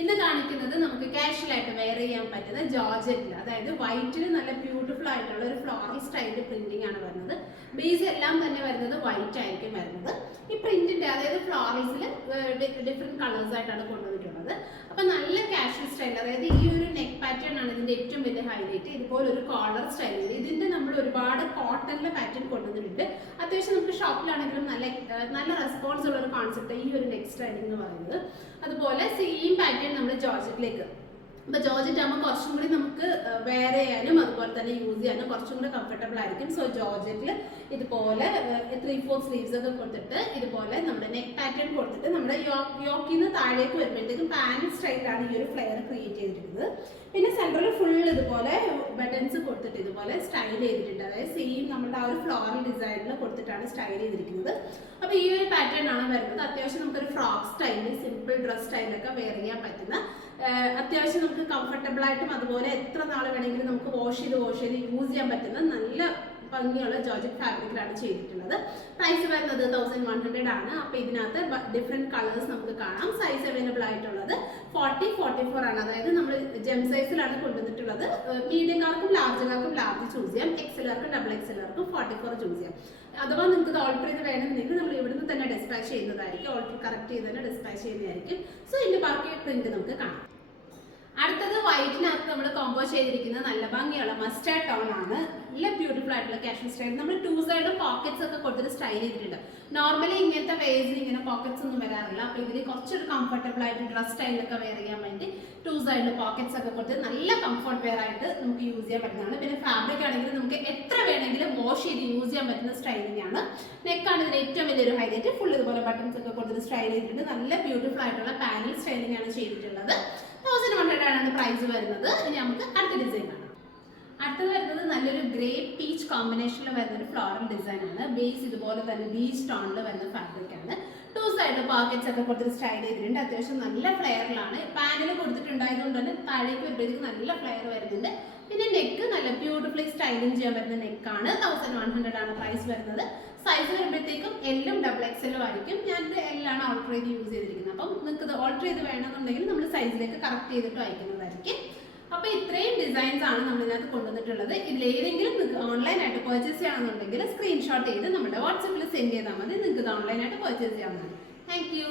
ഇന്ന് കാണിക്കുന്നത് നമുക്ക് കാഷ്വൽ ആയിട്ട് വെയർ ചെയ്യാൻ പറ്റുന്ന ജോർജറ്റിൽ, അതായത് വൈറ്റിൽ നല്ല ബ്യൂട്ടിഫുൾ ആയിട്ടുള്ള ഒരു ഫ്ലോറൽ സ്റ്റൈൽ പ്രിന്റിംഗ് ആണ് വരുന്നത്. ബേസ് എല്ലാം തന്നെ വരുന്നത് വൈറ്റ് ആയിരിക്കും വരുന്നത്. ഈ പ്രിന്റിന്റെ അതായത് ഫ്ലോറൽസിൽ ഡിഫറെന്റ് കളേഴ്സ് ആയിട്ടാണ് കൊണ്ടുവന്നിട്ടുള്ളത്. അപ്പൊ നല്ല കാഷ്വൽ സ്റ്റൈൽ, അതായത് ഈ ഒരു നെക്ക് പാറ്റേൺ ആണ് ഇതിന്റെ ഏറ്റവും വലിയ ഹൈലൈറ്റ്. ഇതുപോലെ ഒരു കോളർ സ്റ്റൈൽ, ഇതിന്റെ നമ്മൾ ഒരുപാട് കോട്ടണിലെ പാറ്റേൺ കൊണ്ടുവന്നിട്ടുണ്ട്. അത്യാവശ്യം നമുക്ക് ഷോപ്പിലാണെങ്കിലും നല്ല റെസ്പോൺസ് ഉള്ള ഒരു കോൺസെപ്റ്റ് ഈ ഒരു നെക്ക് സ്റ്റൈലിംഗ് എന്ന് പറയുന്നത്. അതുപോലെ സെയിം പാറ്റേൺ നമ്മൾ ജോർജറ്റിലേക്ക്, അപ്പൊ ജോർജറ്റ് ആകുമ്പോൾ കുറച്ചും കൂടി നമുക്ക് വെയർ ചെയ്യാനും അതുപോലെ തന്നെ യൂസ് ചെയ്യാനും കുറച്ചും കൂടി കംഫർട്ടബിൾ ആയിരിക്കും. സോ ജോർജറ്റിൽ ഇതുപോലെ 3/4 സ്ലീവ്സ് ഒക്കെ കൊടുത്തിട്ട് ഇതുപോലെ നമ്മുടെ നെക്ക് പാറ്റേൺ കൊടുത്തിട്ട് നമ്മുടെ യോക്കിൽ നിന്ന് താഴേക്ക് വരുമ്പോഴത്തേക്കും പാനൽ സ്റ്റൈലാണ് ഈ ഒരു ഫ്ലെയർ ക്രിയേറ്റ് ചെയ്തിരിക്കുന്നത്. പിന്നെ സെൻട്രൽ ഫുൾ ഇതുപോലെ ബട്ടൺസ് കൊടുത്തിട്ട് ഇതുപോലെ സ്റ്റൈൽ ചെയ്തിട്ടുണ്ട്. അതായത് സെയിം നമ്മുടെ ആ ഒരു ഫ്ലോറൽ ഡിസൈനിൽ കൊടുത്തിട്ടാണ് സ്റ്റൈൽ ചെയ്തിരിക്കുന്നത്. അപ്പൊ ഈ ഒരു പാറ്റേൺ ആണ് വരുന്നത്. അത്യാവശ്യം നമുക്കൊരു ഫ്രോക്ക് സ്റ്റൈലിൽ സിമ്പിൾ ഡ്രസ് സ്റ്റൈലൊക്കെ വെയർ ചെയ്യാൻ പറ്റുന്ന, അത്യാവശ്യം നമുക്ക് കംഫർട്ടബിൾ ആയിട്ടും അതുപോലെ എത്ര നാൾ വേണമെങ്കിലും നമുക്ക് വാഷ് ചെയ്ത് യൂസ് ചെയ്യാൻ പറ്റുന്ന നല്ല ഭംഗിയുള്ള ജോർജറ്റ് ഫാബ്രിക്കിലാണ് ചെയ്തിട്ടുള്ളത്. പ്രൈസ് വരുന്നത് 1100 ആണ്. അപ്പൊ ഇതിനകത്ത് ഡിഫറെന്റ് കളേഴ്സ് നമുക്ക് കാണാം. സൈസ് അവൈലബിൾ ആയിട്ടുള്ളത് 40, 44 ആണ്. അതായത് നമ്മൾ ജെം സൈസിലാണ് കൊണ്ടുവന്നിട്ടുള്ളത്. മീഡിയംകാർക്കും ലാർജുകാർക്കും ലാർജ് ചൂസ് ചെയ്യാം, എക്സലുകാർക്കും ഡബിൾ എക്സലുകാർക്കും 44 ചൂസ് ചെയ്യാം. അഥവാ നിങ്ങൾക്ക് ഇത് ഓൾട്ടർ ചെയ്ത് വേണമെന്നുണ്ടെങ്കിൽ നമ്മൾ ഇവിടുന്ന് തന്നെ ഡിസ്പാച്ച് ചെയ്യുന്നതായിരിക്കും, ഓൾട്ടർ കറക്റ്റ് ചെയ്ത് തന്നെ ഡിസ്പാച്ച് ചെയ്യുന്നതായിരിക്കും. സോ ഇതിന്റെ ബാക്കി പ്രിന്റ് നമുക്ക് കാണാം. അടുത്തത് വൈറ്റിനകത്ത് നമ്മൾ കോമ്പോസ് ചെയ്തിരിക്കുന്ന നല്ല ഭംഗിയുള്ള മസ്റ്റാർഡ് ടോൺ ആണ്. നല്ല ബ്യൂട്ടിഫുൾ ആയിട്ടുള്ള കാഷ്വൽ സ്റ്റൈൽ. നമ്മൾ 2 സൈഡും പോക്കറ്റ്സ് ഒക്കെ കൊടുത്തിട്ട് സ്റ്റൈൽ ചെയ്തിട്ടുണ്ട്. നോർമലി ഇങ്ങനത്തെ വേസിൽ ഇങ്ങനെ പോക്കറ്റ്സ് ഒന്നും വരാറില്ല. അപ്പൊ ഇതിൽ കുറച്ചൊരു കംഫർട്ടബിൾ ആയിട്ട് ഡ്രസ് സ്റ്റൈലൊക്കെ വെയർ ചെയ്യാൻ വേണ്ടി 2 സൈഡിൽ പോക്കറ്റ്സ് ഒക്കെ കൊടുത്ത് നല്ല കംഫർട്ട് വെയർ ആയിട്ട് നമുക്ക് യൂസ് ചെയ്യാൻ പറ്റുന്നതാണ്. പിന്നെ ഫാബ്രിക് ആണെങ്കിൽ നമുക്ക് എത്ര വേണമെങ്കിലും വാഷ് ചെയ്ത് യൂസ് ചെയ്യാൻ പറ്റുന്ന സ്റ്റൈലിംഗ് ആണ്. നെക്കാണ് ഇതിന് ഏറ്റവും വലിയൊരു ഹൈലൈറ്റ്. ഫുൾ ഇതുപോലെ ബട്ടൺസ് ഒക്കെ കൊടുത്തിട്ട് സ്റ്റൈൽ ചെയ്തിട്ടുണ്ട്. നല്ല ബ്യൂട്ടിഫുൾ ആയിട്ടുള്ള പാനൽ സ്റ്റൈലിംഗ് ആണ് ചെയ്തിട്ടുള്ളത്. 1100 ആണ് പ്രൈസ് വരുന്നത്. ഇനി നമുക്ക് അടുത്ത ഡിസൈൻ കാണാം. അടുത്തത് വരുന്നത് നല്ലൊരു ഗ്രേ പീച്ച് കോമ്പിനേഷനിൽ വരുന്ന ഒരു ഫ്ലോറൽ ഡിസൈൻ ആണ്. ബേസ് ഇതുപോലെ തന്നെ ബീച്ച് ടോണിൽ വരുന്ന ഫാബ്രിക് ആണ്. 2 സൈഡ് പോക്കറ്റ്സ് ഒക്കെ കൊടുത്തിട്ട് സ്റ്റൈൽ ചെയ്തിട്ടുണ്ട്. അത്യാവശ്യം നല്ല ഫ്ലെയറിലാണ്. പാനൽ കൊടുത്തിട്ടുണ്ടായതുകൊണ്ട് തന്നെ താഴേക്ക് വരുമ്പോഴത്തേക്ക് നല്ല ഫ്ലെയർ വരുന്നുണ്ട്. പിന്നെ നെക്ക് നല്ല ബ്യൂട്ടിഫുള്ളി സ്റ്റൈലിംഗ് ചെയ്യാൻ പറ്റുന്ന നെക്കാണ്. 1100 ആണ് പ്രൈസ് വരുന്നത്. സൈസ് വരുമ്പോഴത്തേക്കും എല്ലും ഡബിൾ എക്സലും ആയിരിക്കും. ഞാനിത് എല്ലാണ് ഓൾട്ടർ ചെയ്ത് യൂസ് ചെയ്തിരിക്കുന്നത്. അപ്പം നിങ്ങൾക്ക് ഇത് ഓൾട്ടർ ചെയ്ത് വേണമെന്നുണ്ടെങ്കിൽ നമ്മൾ സൈസിലേക്ക് കറക്റ്റ് ചെയ്തിട്ട് അയക്കുന്നതായിരിക്കും. അപ്പൊ ഇത്രയും ഡിസൈൻസ് ആണ് നമ്മൾ ഇതിനകത്ത് കൊണ്ടുവന്നിട്ടുള്ളത്. ഇതിലേതെങ്കിലും നിങ്ങൾക്ക് ഓൺലൈനായിട്ട് പർച്ചേസ് ചെയ്യണമെന്നുണ്ടെങ്കിൽ സ്ക്രീൻഷോട്ട് ചെയ്ത് നമ്മുടെ വാട്സപ്പിൽ സെൻഡ് ചെയ്താൽ മതി. നിങ്ങൾക്ക് ഇത് ഓൺലൈനായിട്ട് പർച്ചേസ് ചെയ്യാവുന്നതാണ്. Thank you.